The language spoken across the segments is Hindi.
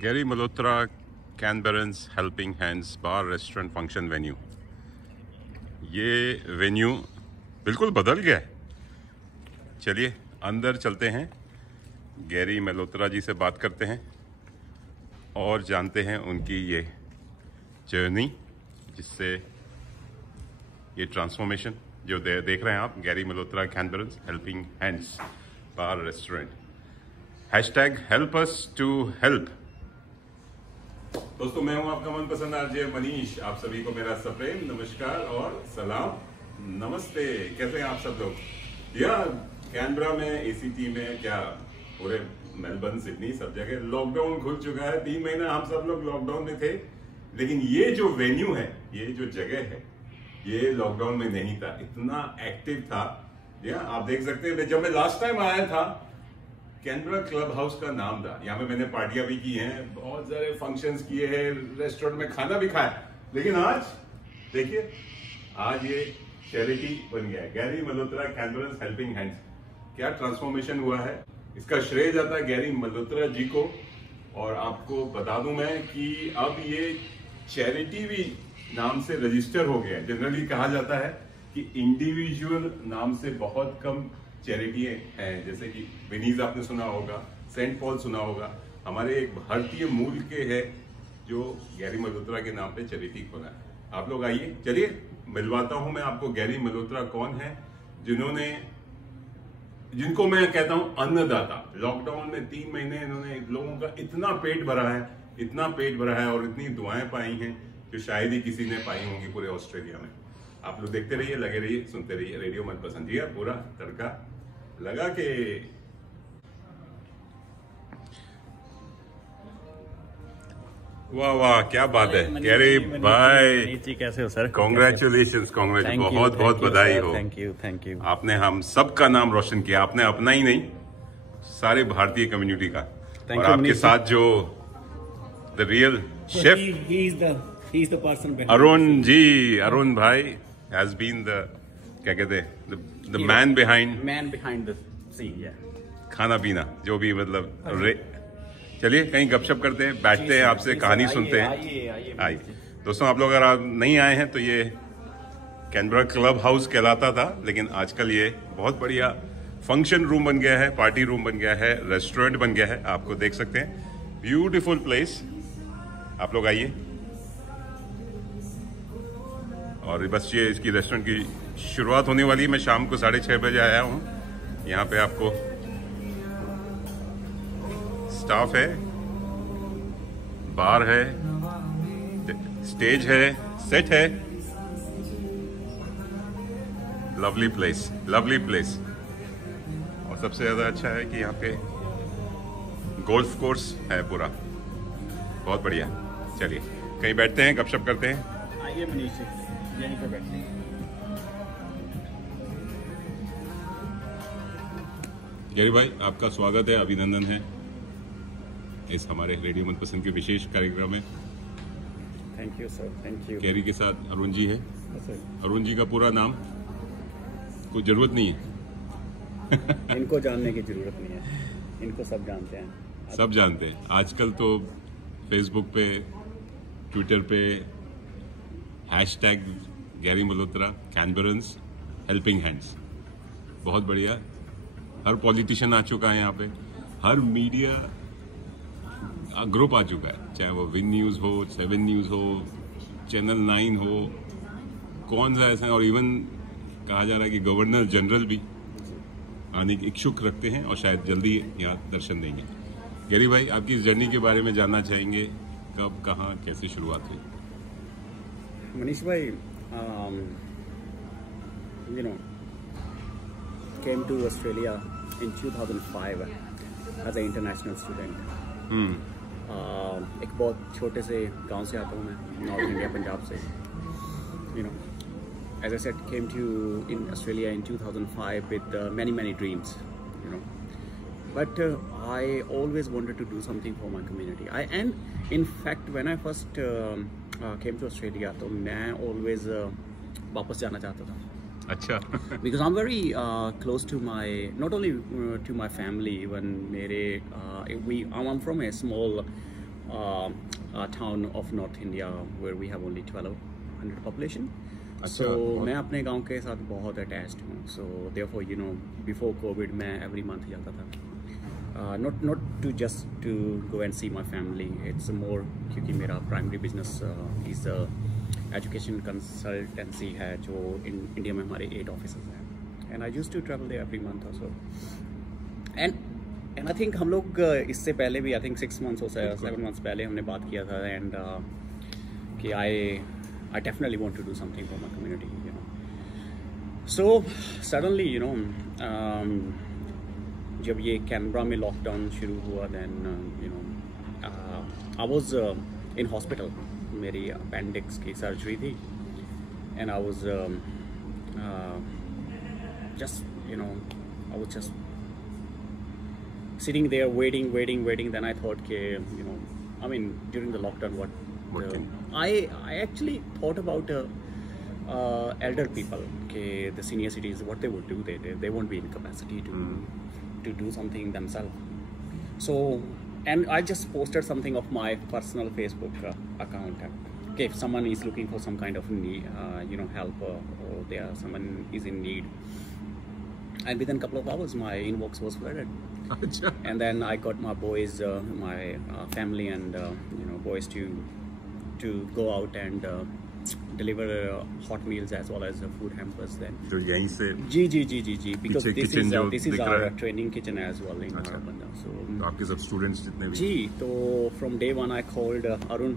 Gary Malhotra Canberrans helping hands bar restaurant function venue. ये वेन्यू बिल्कुल बदल गया है। चलिए अंदर चलते हैं, गैरी मल्होत्रा जी से बात करते हैं और जानते हैं उनकी ये जर्नी, जिससे ये ट्रांसफॉर्मेशन जो देख रहे हैं आप, Gary Malhotra Canberrans helping hands bar restaurant, hashtag help us to help. दोस्तों, मैं हूं आपका मनपसंद आरजे मनीष। आप सभी को मेरा सप्रेम नमस्कार और सलाम, नमस्ते। कैसे हैं आप सब लोग? या कैनबरा में, एसीटी में, क्या पूरे मेलबर्न, सिडनी, सब जगह लॉकडाउन खुल चुका है। 3 महीना हम सब लोग लॉकडाउन में थे, लेकिन ये जो वेन्यू है, ये जो जगह है, ये लॉकडाउन में नहीं था, इतना एक्टिव था। या आप देख सकते हैं, जब मैं लास्ट टाइम आया था, कैनबरा क्लब हाउस का नाम था। यहाँ पे मैंने पार्टियां भी की हैं, बहुत सारे फंक्शंस किए हैं, रेस्टोरेंट में खाना भी खाया। लेकिन आज देखिए, आज ये चैरिटी बन गया है, Gary Malhotra Canberrans helping hands. क्या ट्रांसफॉर्मेशन हुआ है, इसका श्रेय जाता है गैरी मल्होत्रा जी को। और आपको बता दूं मैं कि अब ये चैरिटी भी नाम से रजिस्टर हो गया है। जनरली कहा जाता है कि इंडिविजुअल नाम से बहुत कम चैरिटी हैं, जैसे कि विनीज आपने सुना होगा, सेंट पॉल सुना होगा। हमारे एक भारतीय मूल के है जो गैरी मल्होत्रा के नाम पे चैरिटी खोला है। आप लोग आइए, चलिए मिलवाता हूं मैं आपको। गैरी मल्होत्रा कौन है, जिनको मैं कहता हूं अन्नदाता। लॉकडाउन में 3 महीने इन्होंने लोगों का इतना पेट भरा है, इतना पेट भरा है और इतनी दुआएं पाई हैं जो शायद ही किसी ने पाई होंगी पूरे ऑस्ट्रेलिया में। आप लोग देखते रहिए, लगे रहिए, सुनते रहिए रेडियो मनपसंद। जी, पूरा तड़का लगा के। वाह वाह, क्या बात है गैरी भाई जी। कैसे हो सर? कॉन्ग्रेचुलेशंस, बहुत बहुत बधाई हो। Thank you. आपने हम सबका नाम रोशन किया, आपने अपना ही नहीं, सारे भारतीय कम्युनिटी का। और आपके साथ जो the real chef He's the person behind Arun ji, Arun भाई हैज बीन द, क्या कहते हैं, the man behind the scene, yeah. खाना पीना जो भी, मतलब चलिए कहीं गपशप करते हैं, बैठते हैं, आपसे कहानी सुनते हैं। आइए दोस्तों, आप लोग अगर आप नहीं आए हैं तो ये कैनबरा क्लब हाउस कहलाता था, लेकिन आजकल ये बहुत बढ़िया फंक्शन रूम बन गया है, पार्टी रूम बन गया है, रेस्टोरेंट बन गया है। आपको देख सकते हैं, ब्यूटीफुल प्लेस। आप लोग आइए। और बस ये इसकी रेस्टोरेंट की शुरुआत होने वाली है। मैं शाम को 6:30 बजे आया हूँ। यहाँ पे आपको स्टाफ है, बार है, स्टेज है, सेट है। Lovely place, lovely place. और सबसे ज्यादा अच्छा है कि यहाँ पे गोल्फ कोर्स है पूरा, बहुत बढ़िया। चलिए कहीं बैठते हैं, गपशप करते हैं। आइए मनीष जी, यहीं पे बैठते हैं। गैरी भाई, आपका स्वागत है, अभिनंदन है इस हमारे रेडियो मनपसंद के विशेष कार्यक्रम में। Thank you sir, thank you. Gary के साथ अरुण जी है। अरुण जी का पूरा नाम कोई जरूरत नहीं है। इनको जानने की जरूरत नहीं है, इनको सब जानते हैं। सब जानते हैं। आजकल तो फेसबुक पे, ट्विटर पे hashtag Gary Malhotra Canberrans helping hands, बहुत बढ़िया। हर पॉलिटिशियन आ चुका है यहाँ पे, हर मीडिया ग्रुप आ चुका है, चाहे वो विन न्यूज़ हो, 7 न्यूज़ हो, चैनल 9 हो, कौन सा ऐसा। और इवन कहा जा रहा है कि गवर्नर जनरल भी आने की इच्छुक रखते हैं और शायद जल्दी यहाँ दर्शन देंगे। गैरी भाई, आपकी इस जर्नी के बारे में जानना चाहेंगे, कब, कहाँ, कैसे शुरुआत हुई? मनीष भाई, came to Australia in 2005 as an international student. एक बहुत छोटे से गांव से आता हूँ मैं, नॉर्थ इंडिया, पंजाब से। As I said, came to in Australia in 2005 with many dreams, But I always wanted to do something for my community. And in fact, when I first came to Australia, तो मैं always वापस जाना चाहता था। अच्छा। Because I'm very close to my, not only to my family, even मेरे I'm from a small a town of North India where we have only 1200 population. अच्छा, So बहुत- मैं अपने गांव के साथ बहुत attached हूँ. So therefore you know before COVID मैं every month जाता था. Not to just to go and see my family. It's more क्योंकि मेरा primary business is education consultancy है जो इंडिया में हमारे 8 offices हैं. And I used to travel there every month or so. And I think हम लोग इससे पहले भी I think 6 months or 7 months पहले हमने बात किया था and कि I definitely want to do something for my community, you know. So suddenly, you know, जब ये कैनबरा में लॉकडाउन शुरू हुआ then you know I was in hospital. मेरी appendix की surgery थी and I was just you know I was just sitting there waiting. Then I thought कि you know I mean during the lockdown what I actually thought about elder people कि the senior citizens what they would do. They won't be in capacity to do something themselves. So and I just posted something of my personal Facebook account. Okay, if someone is looking for some kind of need, you know, help or someone is in need, and within a couple of hours my inbox was flooded. And then I got my boys, my family and you know boys to go out and deliver hot meals as well as food hampers. Then जो यहीं से जी because पीछे this kitchen is जो this is दिख रहा our है। training kitchen as well in अच्छा। Banda. So तो आपके सब स्टूडेंट्स जितने भी जी तो from day one I called Arun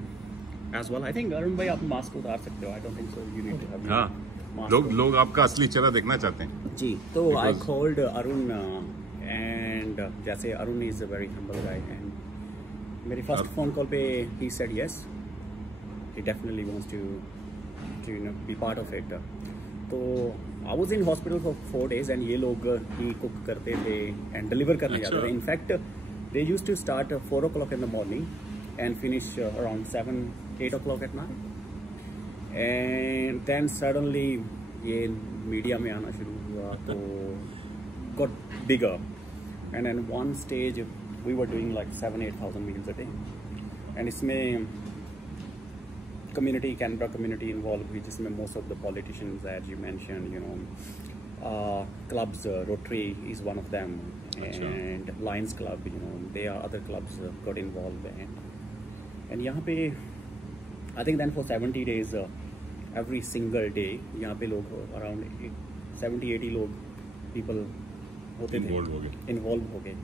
as well. I think Arun भाई आप मास्क उतार सकते हो. I don't think so you need to have your हाँ mask. लोग आपका असली चेहरा देखना चाहते हैं. जी तो I Because- called Arun and जैसे Arun is a very humble guy and मेरी first phone call पे he said yes, he definitely wants to you know be part of it. तो I was in hospital for 4 days and ये लोग ही cook करते थे and deliver करने अच्छा। जाते थे. In fact they used to start 4 o'clock in the morning and finish around 7-8 o'clock at night. And then suddenly ये मीडिया में आना शुरू हुआ तो got bigger and at one stage we were doing like 7,000-8,000 meals a day and इसमें community Canberra community involved हुई जिसमें most of the politicians as you mentioned you know clubs Rotary is one of them and Lions Club you know there are other clubs got involved and यहाँ पे I think then for 70 days every single day यहाँ पे लोग around 70-80 लोग people होते थे involved हो गए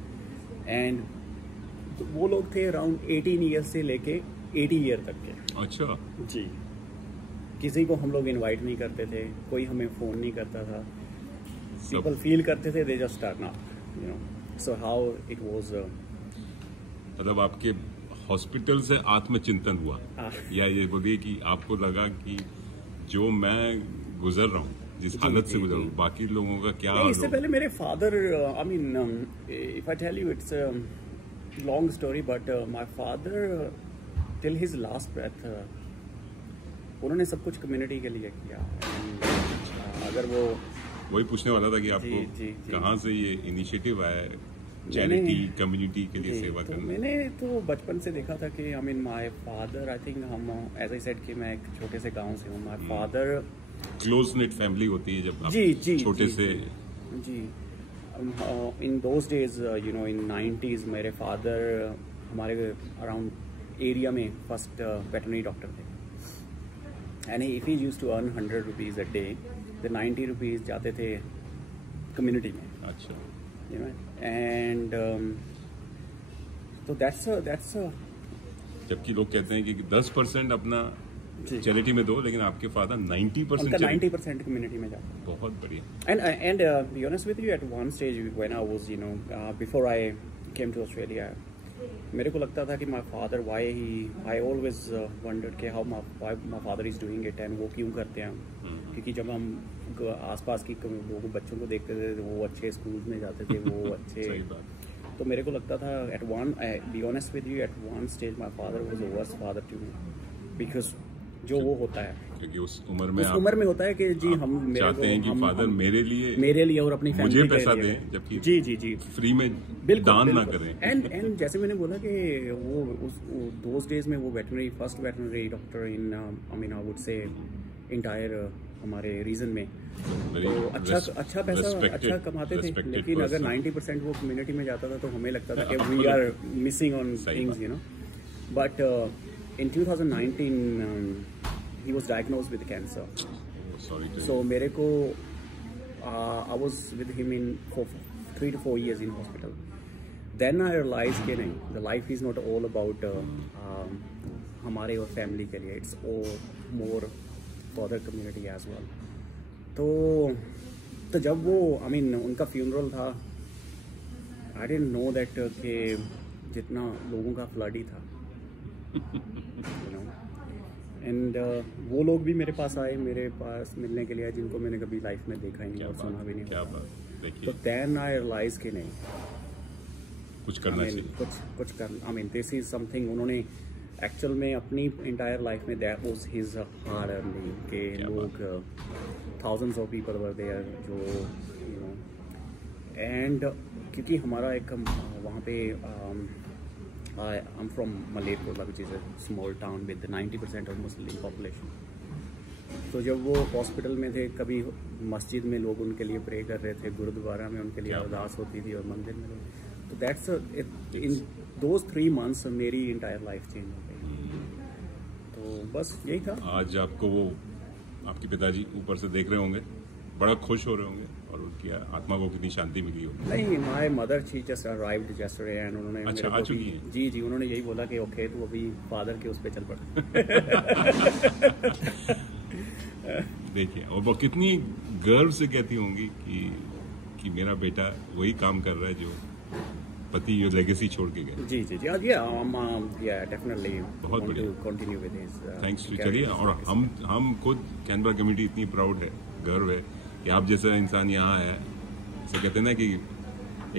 and वो लोग थे around 18 years से लेके 80 ईयर तक के. अच्छा जी किसी को हम लोग इनवाइट नहीं करते थे, कोई हमें फ़ोन नहीं करता था. पीपल फील करते थे they just turn up you know. So how it was. मतलब आपके हॉस्पिटल से आत्मचिंतन हुआ या ये बोलिए कि आपको लगा कि जो मैं गुजर रहा हूँ जिस हालत से गुजर रहा हूँ बाकी लोगों का क्या नहीं, इससे पहले मेरे father I mean if I tell you it's long story but my father till his last breath उन्होंने सब कुछ कम्युनिटी के लिए किया. अगर वो वही पूछने वाला था कि आपको जी. कहाँ से ये इनिशिएटिव आया चैरिटी कम्युनिटी के लिए सेवा तो करना. मैंने तो बचपन से देखा था कि I mean my father I think हम एज आई सेड कि मैं एक छोटे से गांव से हूँ. My father close net family होती है जब आप जी छोटे से जी in those days you know in 90s मेरे फादर हमारे अराउंड एरिया में फर्स्ट वेटरनरी डॉक्टर थे and if he used to earn 100 rupees a day तो 90 रुपीज़ जाते थे कम्युनिटी में. अच्छा you know and so that's जबकि लोग कहते हैं कि 10% अपना जी. चैरिटी में दो लेकिन आपके फादर 90% उनका charity- 90% कम्युनिटी में जाता. बहुत बढ़िया. And be honest with you, at one stage when I was, you know, before I came to Australia, मेरे को लगता था कि my father, I always wondered कि why my father is doing it and वो क्यों करते हैं. क्योंकि जब हम आसपास की लोगों बच्चों को देखते थे वो अच्छे स्कूल्स में जाते थे वो अच्छे सही बात. तो मेरे को लगता था be honest with you, at one stage my father was the worst father to me because जो वो होता है, क्योंकि उस उम्र में होता है कि जी हम चाहते हैं कि फादर मेरे लिए और अपनी मुझे फैमिली पैसा दें, जबकि जी फ्री में दान ना करें। एंड जैसे मैंने बोला कि वो दोज डेज में वो first veterinary doctor in I would say entire हमारे रीजन में, तो अच्छा पैसा अच्छा कमाते थे, लेकिन अगर 90% वो कम्युनिटी में जाता था तो हमें लगता था कि we are missing on things, you know. But in 2019 he was diagnosed with cancer. Sorry to so मेरे को I was with him in 3 to 4 years in hospital. Then I realized कि नहीं, the life is not all about हमारे और फैमिली के लिए, it's all more for the community as well. तो जब वो उनका फ्यूनरल था, I didn't know that कि जितना लोगों का फ्लड ही था, you know. एंड वो लोग भी मेरे पास आए, मेरे पास मिलने के लिए, जिनको मैंने कभी लाइफ में देखा ही नहीं और सुना भी नहीं। क्या बात, देखिए। तो देन आई रियलाइज कि नहीं, कुछ करना चाहिए, कुछ करना। दिस इज समथिंग उन्होंने एक्चुअल में अपनी इंटायर लाइफ में, that was his hard earning के लोग, thousands of people were there, जो यू नो। एंड क्योंकि हमारा एक वहाँ पे I'm from Malerkotla, which is a small town with 90% of Muslim population. तो जब वो हॉस्पिटल में थे, कभी मस्जिद में लोग उनके लिए प्रे कर रहे थे, गुरुद्वारा में उनके लिए अरदास होती थी, और मंदिर में लोग, तो दैट्स इन दोज 3 months मेरी इंटायर लाइफ चेंज हो गई। तो बस यही था। आज आपको वो आपके पिताजी ऊपर से देख रहे होंगे, बड़ा खुश हो रहे होंगे, और उनकी आत्मा को कितनी शांति मिली होगी। नहीं, my mother she just arrived yesterday, and उन्होंने अच्छा, आ चुकी है? जी, उन्होंने यही बोला कि ओके, तू अभी फादर के उस पे चल पड़। देखिए, और वो कितनी गर्व से कहती होंगी कि मेरा बेटा वही काम कर रहा है जो पति जो लेगेसी छोड़ के गए। जी, डेफिनेटली बहुत बढ़िया, continue with his thanks to. चलिए, और हम खुद कैनबरा कम्युनिटी इतनी प्राउड है, गर्व है कि आप जैसा इंसान यहाँ है। जैसे कहते हैं ना कि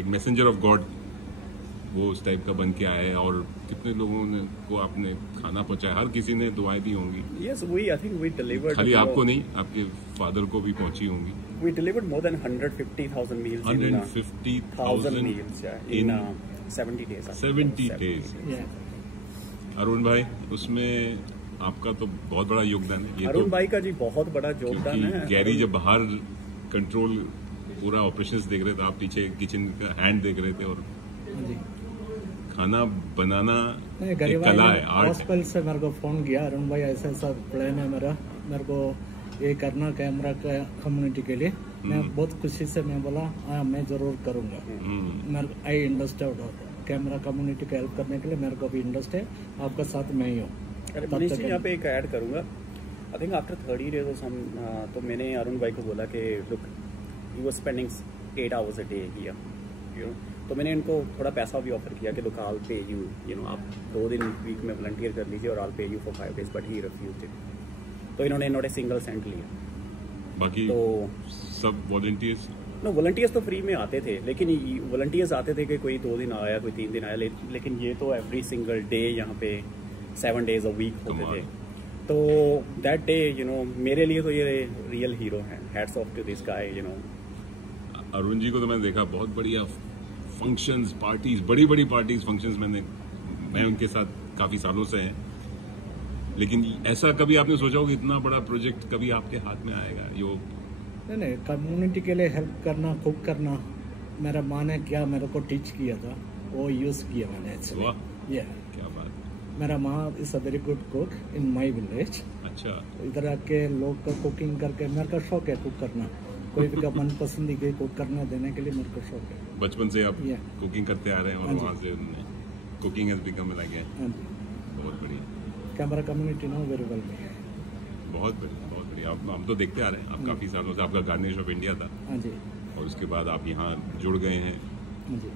एक मैसेंजर ऑफ गॉड, वो उस टाइप का बन के आए, और कितने लोगों ने को आपने खाना पहुंचाया, हर किसी ने दुआएं दी होंगी। Yes, I think we delivered, खाली आपको नहीं, आपके फादर को भी पहुंची होंगी। We delivered more than 150,000 meals 150,000 meals in 70 days 70 days। Arun भाई, उसमें आपका तो बहुत बड़ा योगदान है। अरुण भाई का जी बहुत बड़ा योगदान है। गैरी जब बाहर कंट्रोल पूरा ऑपरेशंस देख रहे थे, आप पीछे किचन का हैंड देख रहे थे, और खाना बनाना एक कला है, आर्ट। हॉस्पिटल से मेरे को फोन किया, अरुण भाई ऐसा प्लान है मेरे को ये करना कैमरा का कम्युनिटी के लिए। मैं बहुत खुशी से मैं बोला हाँ, मैं जरूर करूँगा। आई इंटरेस्टेड कैमरा कम्युनिटी को हेल्प करने के लिए, मेरे को भी इंटरेस्ट है, आपका साथ मैं ही हूँ। मनीष जी, यहाँ पे एक ऐड करूँगा, आई थिंक आफ्टर 30 days तो मैंने अरुण भाई को बोला कि look, he was spending 8 hours a day here, you know. तो मैंने इनको थोड़ा पैसा भी ऑफर किया कि look, I will pay you, you know, आप 2 दिन वीक में वॉलंटियर कर लीजिए और I will pay you for 5 days, but he refused it. तो इन्होंने नॉट ए सिंगल सेंट लिया। बाकी तो सब वॉलंटियर्स, नो, वॉलंटियर्स तो फ्री में आते थे, लेकिन वॉलंटियर्स आते थे कि कोई 2 दिन आया, कोई 3 दिन आया, लेकिन ये तो एवरी सिंगल डे यहाँ पे 7 days a week होते थे। तो दैट डे, यू नो, मेरे लिए तो ये रियल हीरो हैं। Hats off to this guy, you know. Arun ji को तो मैंने देखा बहुत बढ़िया फंक्शंस, पार्टीज, बड़ी पार्टीज, फंक्शंस मैं उनके साथ काफी सालों से हैं, लेकिन ऐसा कभी आपने सोचा हो कि इतना बड़ा प्रोजेक्ट कभी आपके हाथ में आएगा? नहीं, कम्युनिटी के लिए हेल्प करना, कुक करना, मेरा माँ ने क्या मेरे को टीच किया था, वो यूज किया मैंने। क्या बात है। मेरा माँ is a very good cook in my village. अच्छा। इधर आके लोग को कुकिंग करके, मेरे का शौक है कुक करना, कोई भी का मन पसंद की कुक करना देने के लिए मेरे को शौक है। बचपन से आप कुकिंग करते आ रहे हैं, और वहाँ से कुकिंग हैज बिकम लाइक है। बहुत बढ़िया। Camera community know very well. बहुत बढ़िया, बहुत बढ़िया। हम तो देखते आ रहे हैं, आप काफी सालों से, आपका गार्निश ऑफ इंडिया था। हाँ जी। और उसके बाद आप यहाँ जुड़ गए हैं। हाँ जी।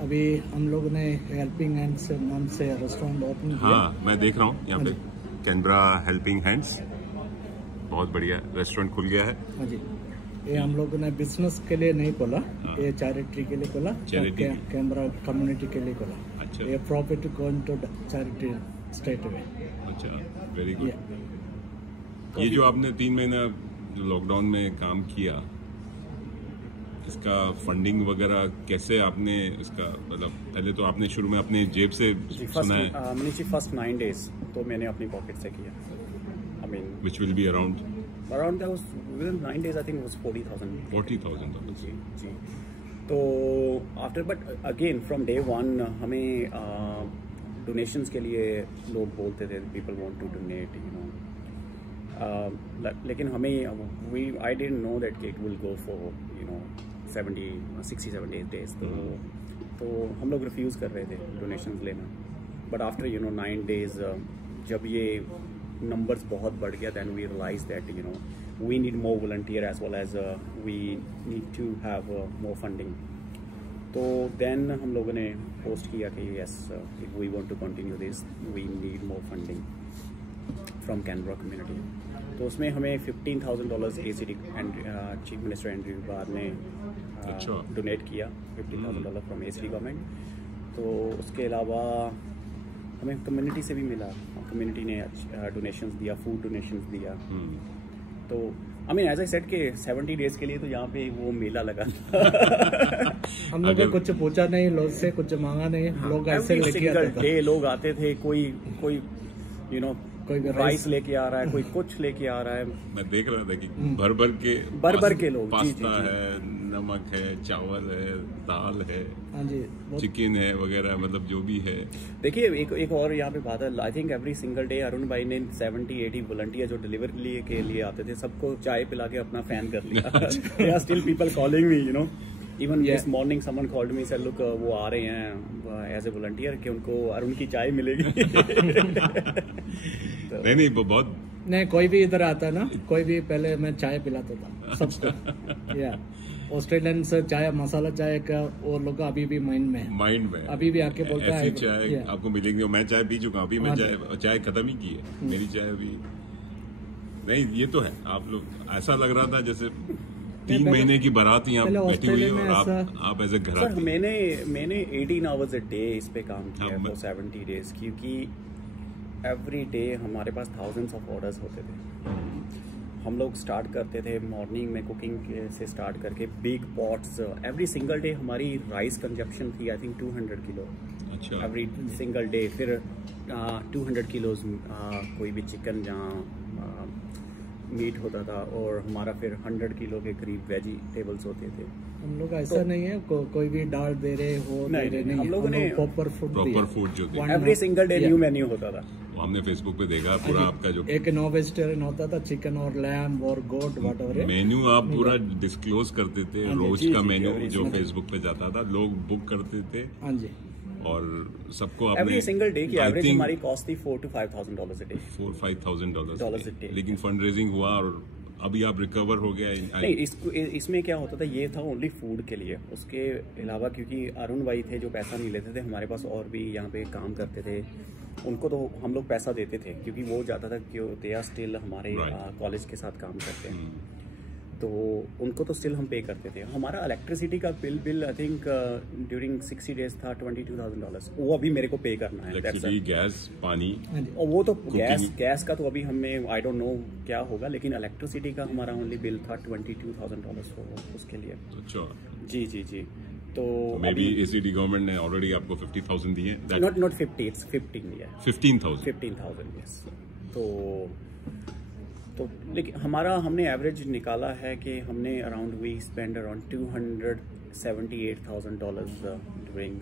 अभी हम लोग ने हेल्पिंग हैंड्स नाम से रेस्टोरेंट ओपन किया। हाँ, मैं देख रहा हूँ यहाँ पे कैनबरा हेल्पिंग हैंड्स, बहुत बढ़िया रेस्टोरेंट खुल गया है। हाँ जी। ये हम लोगों ने बिजनेस के लिए नहीं खोला, ये चैरिटी के लिए खोला, कैमरा कम्युनिटी के लिए खोला। अच्छा। ये profit going to charity straight away. अच्छा, वेरी गुड। Yeah. ये जो आपने 3 महीना जो लॉकडाउन में काम किया, इसका फंडिंग वगैरह कैसे आपने इसका, मतलब पहले तो आपने शुरू में अपने जेब से जी सुना है, मनीष जी फर्स्ट 9 days तो मैंने अपनी पॉकेट से किया। I mean which will be around that was with 9 days I think was $40,000। $40,000। जी जी। तो after but again from day one हमें डोनेशंस के लिए लोग बोलते थे, people want to donate, you know, लेकिन हमें I didn't know that it will go for, you know, 67 days। तो हम लोग रिफ्यूज़ कर रहे थे डोनेशंस लेना। But after, you know, 9 days जब ये नंबर्स बहुत बढ़ गया, then we realise that, you know, we need more volunteer as well as we need to have more funding। तो then हम लोगों ने पोस्ट किया कि yes, if we want to continue this we need more funding from Canberra community। तो उसमें हमें $15,000 ACT and chief minister Andrew Barr ने डोनेट किया, $15,000 फ्रॉम ACT गवर्नमेंट। तो उसके अलावा हमें कम्युनिटी से भी मिला, कम्युनिटी ने डोनेशंस दिया, फूड डोनेशंस दिया। तो I mean as I said के 70 days के लिए तो यहाँ पे वो मेला लगा हम लोग कुछ पूछा नहीं, लोग से कुछ मांगा नहीं, लोग ऐसे लेके आते थे। लोग आते थे, कोई यू नो, कोई राइस लेके आ रहा है, कोई कुछ लेके आ रहा है। मैं देख रहा था कि भर भर के लोग, पास्ता है, नमक है, चावल है, दाल है, हाँ जी, चिकन है वगैरह, मतलब जो भी है। देखिए एक और यहाँ पे बात है, आई think every single day Arun भाई ने 70-80 वॉलंटियर जो डिलीवरी के लिए आते थे, सबको चाय पिला के अपना फैन कर लिया। Still people calling me, you know, even this morning someone called me, sir look वो आ रहे हैं एज ए वॉलंटियर कि उनको अरुण की चाय मिलेगी। नहीं बहुत नहीं, कोई भी इधर आता है ना, कोई भी पहले मैं चाय पिलाता था सबको। या ऑस्ट्रेलियन से चाय, मसाला चाय का वो लोग अभी भी माइंड में अभी भी आके बोलता है ऐसी चाय आपको मिलेगी। मैं चाय पी चुका हूँ, अभी मैं चाय खत्म ही की है, मेरी चाय अभी नहीं। ये तो है, आप लोग ऐसा लग रहा था जैसे 3 महीने की बारात यहाँ बैठी हुई है और आप एज ए घर। मैंने 18 hours a day इस पे काम किया for 70 days, क्योंकि एवरी डे हमारे पास thousands of orders होते थे। हम लोग स्टार्ट करते थे मॉर्निंग में कुकिंग से स्टार्ट करके big pots, every single day हमारी राइस कंजप्शन थी आई थिंक 200 किलो। अच्छा। Every single day. फिर 200 किलोज कोई भी चिकन जहाँ मीट होता था, और हमारा फिर 100 किलो के करीब वेजिटेबल्स होते थे। हम लोग ऐसा नहीं है कोई भी डाल दे रहे हो, नहीं, हम लोगों ने प्रॉपर फूड जो every single day new menu होता था। हमने फेसबुक पे देखा पूरा आपका जो एक नॉन वेजिटेरियन होता था, चिकन और लैम और गोट व्हाटएवर मेन्यू आप पूरा डिस्क्लोज करते थे, रोज का मेन्यू जो फेसबुक पे जाता था, लोग बुक करते थे। हाँ जी। और सबको एवरी सिंगल डे की एवरेज हमारी कॉस्ट थी $4,000 to $5,000 a day। $4,000-5,000 a day। लेकिन फंड रेजिंग हुआ और अभी आप रिकवर हो गया। नहीं, इसमें क्या होता था, ये था ओनली फूड के लिए। उसके अलावा क्योंकि अरुण भाई थे जो पैसा नहीं लेते थे, हमारे पास और भी यहाँ पे काम करते थे, उनको तो हम लोग पैसा देते थे क्योंकि वो जाता था कि दे आर स्टिल हमारे कॉलेज के साथ काम करते हैं, तो उनको तो स्टिल हम पे करते थे। हमारा इलेक्ट्रिसिटी का bill I think during 60 days था $22,000, वो अभी मेरे को पे करना है। इलेक्ट्रिसिटी, गैस, पानी, और वो तो गैस का तो अभी हमें आई डोंट नो क्या होगा, लेकिन इलेक्ट्रिसिटी का हमारा ओनली बिल था $22,000 उसके लिए। अच्छा। जी। तो मे बी ACT गवर्नमेंट ने ऑलरेडी आपको 50,000 दिए। Not 50, it's 15। 15,000 यस। तो लेकिन हमने एवरेज निकाला है कि हमने around we spend around $278,000 during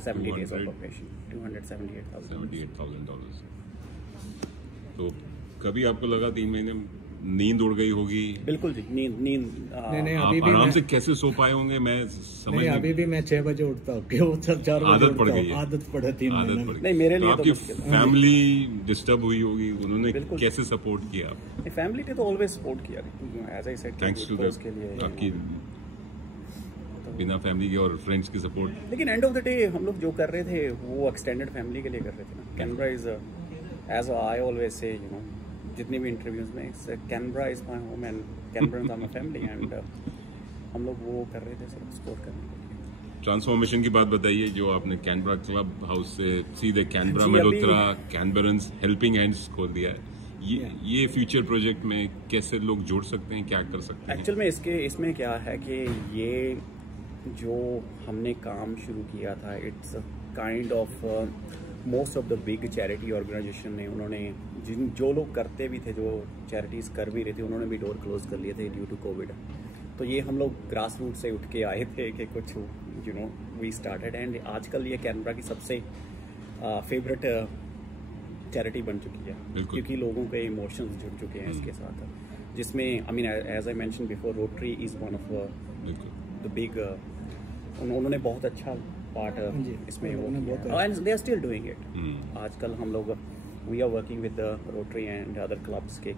70 days of operation. $278,000। तो कभी आपको लगा 3 महीने नींद उड़ गई होगी? बिल्कुल जी, नींद नहीं, अभी भी आराम से कैसे सो पाए होंगे? मैं समझ नहीं, अभी भी मैं 6 बजे उठता हूँ, 4 बजे आदत पड़ गई है। आदत पड़े 3 महीने। नहीं, मेरे लिए आपकी फैमिली डिस्टर्ब हुई होगी, उन्होंने कैसे सपोर्ट किया? फैमिली ने तो ऑलवेज सपोर्ट किया, as I said, thanks to आपकी बिना फैमिली के और फ्रेंड्स की सपोर्ट। लेकिन एंड ऑफ द डे हम लोग जो कर रहे थे वो एक्सटेंडेड फैमिली के लिए कर रहे थे ना। Canberra is as I always say, you know, जितनी भी इंटरव्यूज में, Canberra is my home and Canberra are my family, and हम लोग वो कर रहे थे सिर्फ सपोर्ट करने के लिए। ट्रांसफॉर्मेशन की बात बताइए, जो आपने कैनबरा क्लब हाउस से सीधे कैनबरा जी, मल्होत्रा कैनबरन्स हेल्पिंग हैंड्स खोल दिया है, ये फ्यूचर प्रोजेक्ट में कैसे लोग जुड़ सकते हैं, क्या कर सकते हैं? एक्चुअल में इसमें क्या है कि ये जो हमने काम शुरू किया था, it's kind of most of the big charity organisation ने, उन्होंने जो लोग करते भी थे, जो चैरिटीज़ कर भी रहे थे, उन्होंने भी डोर क्लोज कर लिए थे ड्यू टू कोविड। तो ये हम लोग ग्रास रूट से उठ के आए थे कि कुछ वी स्टार्टेड, एंड आजकल ये कैनबरा की सबसे फेवरेट चैरिटी बन चुकी है, क्योंकि लोगों के इमोशंस जुड़ चुके हैं इसके साथ, जिसमें I mean as I mention before, Rotary is one of the big, उन्होंने बहुत अच्छा पार्ट इसमें वो किया, and they are still doing it. आजकल हम लोग we are working with the Rotary and other clubs के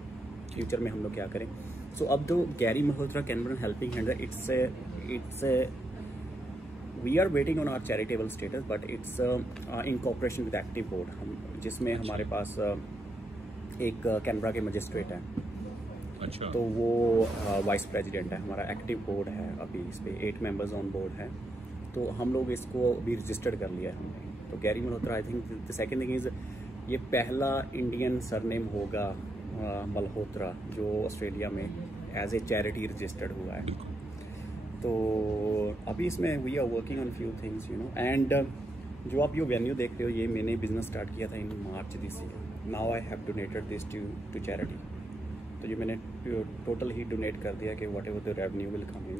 फ्यूचर में हम लोग क्या करें। सो अब तो Gary Malhotra Canberran helping hand, it's we are waiting on our charitable status, but it's in cooperation with active board, जिसमें हमारे पास एक कैनबरा के मजिस्ट्रेट है। अच्छा। तो वो वाइस प्रेसिडेंट है, हमारा एक्टिव बोर्ड है, अभी इस पे 8 मेंबर्स ऑन बोर्ड है। तो हम लोग इसको अभी रजिस्टर्ड कर लिया है हमने। तो Gary Malhotra, I think the second thing is, ये पहला इंडियन सरनेम होगा मल्होत्रा जो ऑस्ट्रेलिया में एज ए चैरिटी रजिस्टर्ड हुआ है। तो अभी इसमें we are working on few things and जो आप ये वेन्यू देख रहे हो, ये मैंने बिजनेस स्टार्ट किया था in March this year. Now I have donated this to charity. तो ये मैंने टोटल ही डोनेट कर दिया कि whatever the revenue will come in.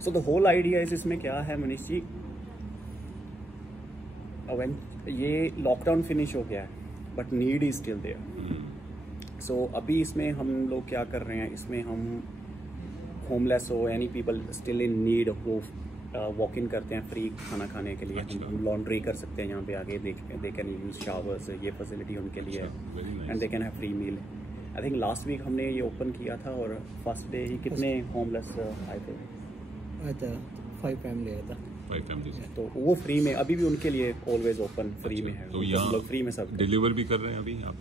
So the whole idea is, इसमें क्या है मनीष जी, ये लॉकडाउन फिनिश हो गया है, but need is still there. So अभी इसमें हम लोग क्या कर रहे हैं, इसमें हम होमलेस हो, any people still in need, वो वॉक इन करते हैं फ्री खाना खाने के लिए। हम लॉन्ड्री कर सकते हैं यहाँ पे आगे, दे कैन यूज शावर्स, ये फैसिलिटी उनके लिए है, and they can have free meal. I think last week हमने ये ओपन किया था, और फर्स्ट डे ही कितने होमलेस आए थे? 5 फैमिली आया था। 5 फैमिलीज। तो वो फ्री में, अभी भी उनके लिए ऑलवेज ओपन, फ्री में है। तो हम लोग फ्री में सब डिलीवर भी कर रहे हैं अभी आप?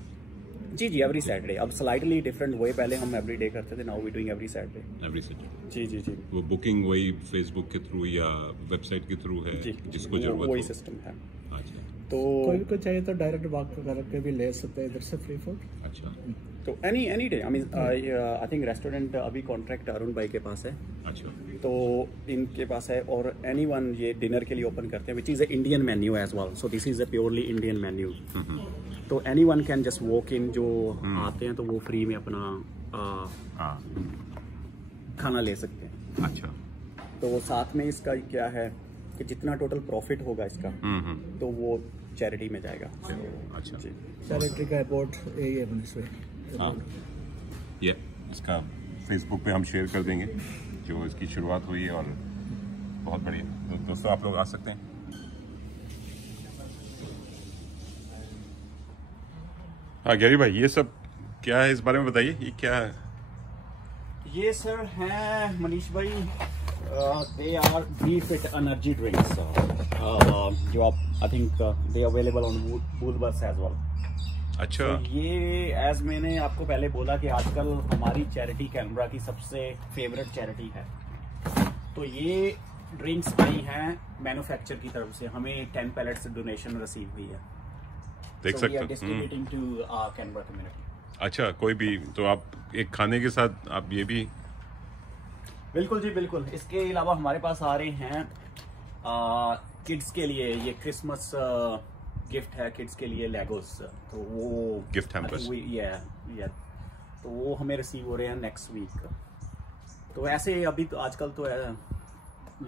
जी, एवरी सैटरडे। अब स्लाइटली डिफरेंट हुए, पहले हम एवरी डे करते थे, now we doing every Saturday. Every Saturday. जी। वो बुकिंग वही फेसबुक के थ्रू या वेबसाइट के थ्रू है, जिसको जरूरत हो, वही सिस्टम है। अच्छा। तो कोई को चाहिए तो डायरेक्ट वॉक करके भी ले सकते हैं इधर से फ्री फूड। अच्छा। तो any day, I mean I think restaurant अभी कॉन्ट्रैक्ट अरुण भाई के पास है। अच्छा। तो इनके पास है, और एनीवन ये डिनर के लिए ओपन करते हैं, which is a Indian menu as well. So this is a purely Indian menu. तो anyone can just walk in, जो आते हैं तो वो फ्री में अपना खाना ले सकते हैं। अच्छा। तो साथ में इसका क्या है कि जितना टोटल प्रॉफिट होगा इसका, तो वो चैरिटी में जाएगा। अच्छा। चैरिटी का अबाउट यही है मनीष भाई। हाँ, ये इसका फेसबुक पे हम शेयर कर देंगे जो इसकी शुरुआत हुई है, और बहुत बढ़िया। तो दोस्तों, आप लोग आ सकते हैं। हाँ गैरी भाई, ये सब क्या है, इस बारे में बताइए, ये क्या है? ये सर हैं मनीष भाई, they are B fit energy drinks, जो आप I think they available on Woolworth as well. अच्छा। तो ये एज मैंने आपको पहले बोला कि आजकल हमारी चैरिटी कैनबरा की सबसे फेवरेट चैरिटी है। तो ये ड्रिंक्स आई हैं मैन्युफैक्चर की तरफ से, हमें 10 पैलेट्स डोनेशन रिसीव हुई है। देख सकते हैं। Distributing to Canberra community. अच्छा, कोई भी तो आप एक खाने के साथ आप ये भी? बिल्कुल जी, बिल्कुल। इसके अलावा हमारे पास आ रहे हैं किड्स के लिए, ये क्रिसमस गिफ्ट है किड्स के लिए, लेगोस। तो वो गिफ्ट हैम्पर्स, तो वो हमें रिसीव हो रहे हैं नेक्स्ट वीक। तो ऐसे अभी तो आजकल तो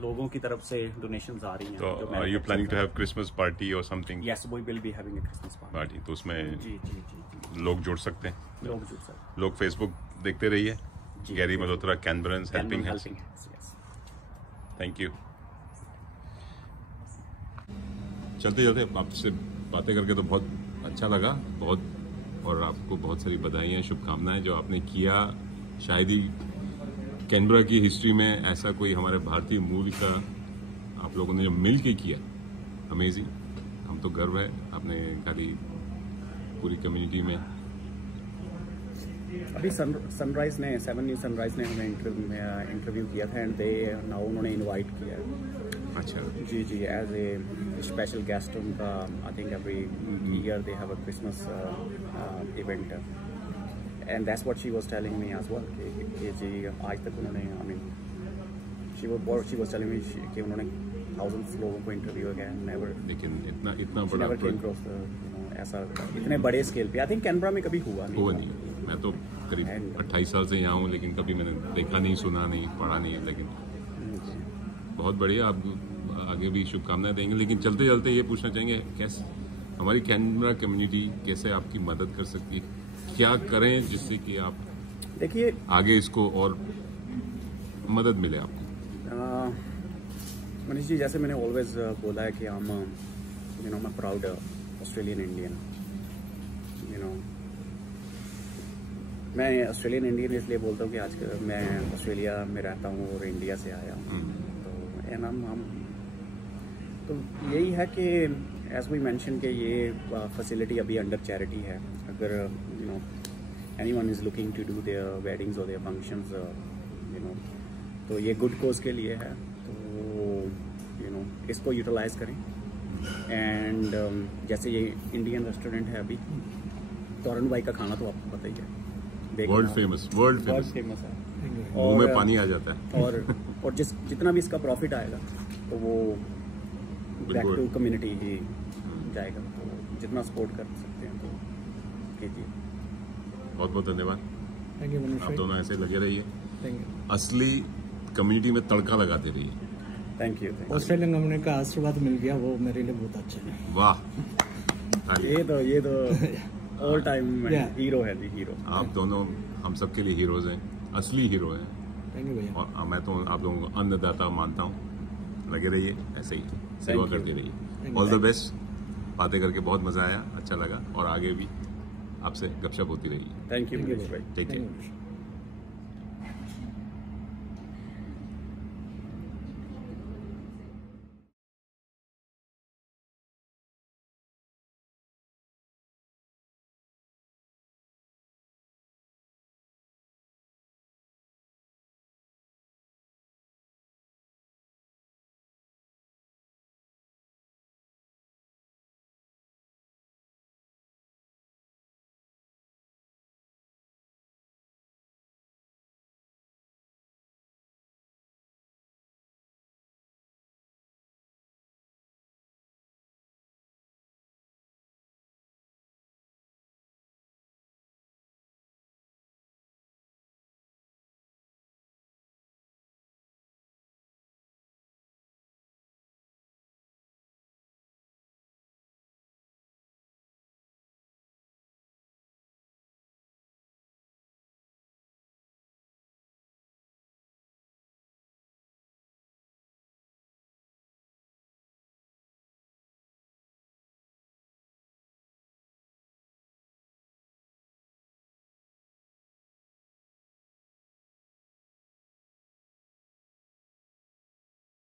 लोगों की तरफ से डोनेशंस आ रही हैं। तो are you planning to have Christmas party or something? Yes, we will be having a Christmas party. तो उसमें जी लोग जुड़ सकते हैं, लोग जुड़ सकते हैं। लोग फेसबुक देखते रहिए, Gary Malhotra Canberrans helping hands. Thank you. चलते चलते आपसे बातें करके तो बहुत अच्छा लगा, बहुत, और आपको बहुत सारी बधाइयाँ, शुभकामनाएं जो आपने किया। शायद ही कैनबरा की हिस्ट्री में ऐसा कोई हमारे भारतीय मूल का आप लोगों ने जो मिल के किया, अमेजिंग। हम तो गर्व है आपने खाली पूरी कम्युनिटी में। अभी सनराइज ने 7 न्यूज़ सनराइज ने हमें इंटरव्यू किया था, एंड दे नाउ उन्होंने इनवाइट किया है। अच्छा, जी जी, एज ए स्पेशल गेस्ट उनका I think every year they have a Christmas event and that's what she was telling me as well कि जी आज तक उन्होंने I mean she was telling me कि उन्होंने thousands लोगों को इंटरव्यू किया, नेवर, लेकिन इतना बड़ा नेवर केम क्रॉस ऐसा इतने बड़े स्केल पे आई थिंक कैनबरा में कभी हुआ नहीं। मैं तो करीब 28 साल से यहाँ हूँ, लेकिन कभी मैंने देखा नहीं, सुना नहीं, पढ़ा नहीं, लेकिन बहुत बढ़िया। आप आगे भी शुभकामनाएं देंगे, लेकिन चलते चलते ये पूछना चाहेंगे कैसे हमारी कैनबरा कम्युनिटी कैसे आपकी मदद कर सकती है, क्या करें जिससे कि आप देखिए आगे इसको और मदद मिले आपको। मनीष जी, जैसे मैंने ऑलवेज बोला है कि हम यू नो मैं proud Australian Indian, you know मैं ऑस्ट्रेलियन इंडियन इसलिए बोलता हूँ कि आज मैं ऑस्ट्रेलिया में रहता हूँ और इंडिया से आया हूँ, तो एंड हम तो यही है कि एज वी मेंशन कि ये फैसिलिटी अभी अंडर चैरिटी है। अगर you know anyone is looking to do their weddings और देयर फंक्शंस, यू नो, तो ये गुड कोज के लिए है, तो यू नो इसको यूटिलाइज करें। एंड जैसे ये इंडियन रेस्टोरेंट है अभी, तोरण भाई का खाना तो आपको पता ही है, वर्ल्ड फेमस है, मुंह में पानी आ जाता है। और जितना भी इसका प्रॉफिट आएगा तो वो बैक टू कम्युनिटी ही जाएगा, तो जितना सपोर्ट कर सकते हैं तो कीजिए। बहुत बहुत धन्यवाद, थैंक यू। आप दोनों ऐसे लगे रहिए, थैंक यू। असली कम्युनिटी में तड़का लगाते रहिए। Thank you. ऑस्ट्रेलियन कम्युनिटी का आशीर्वाद मिल गया, वो मेरे लिए बहुत अच्छा है। वाह, ये तो ऑल टाइम हीरो है जी, हीरो। आप दोनों हम सबके लिए हीरोज हैं, असली हीरो हैं। थैंक यू भैया। और मैं तो आप लोगों को अन्नदाता मानता हूँ। लगे रहिए ऐसे ही, सेवा करते रहिए। All the best. बातें करके बहुत मजा आया, अच्छा लगा, और आगे भी आपसे गपशप होती रहेगी। Thank you. Take care.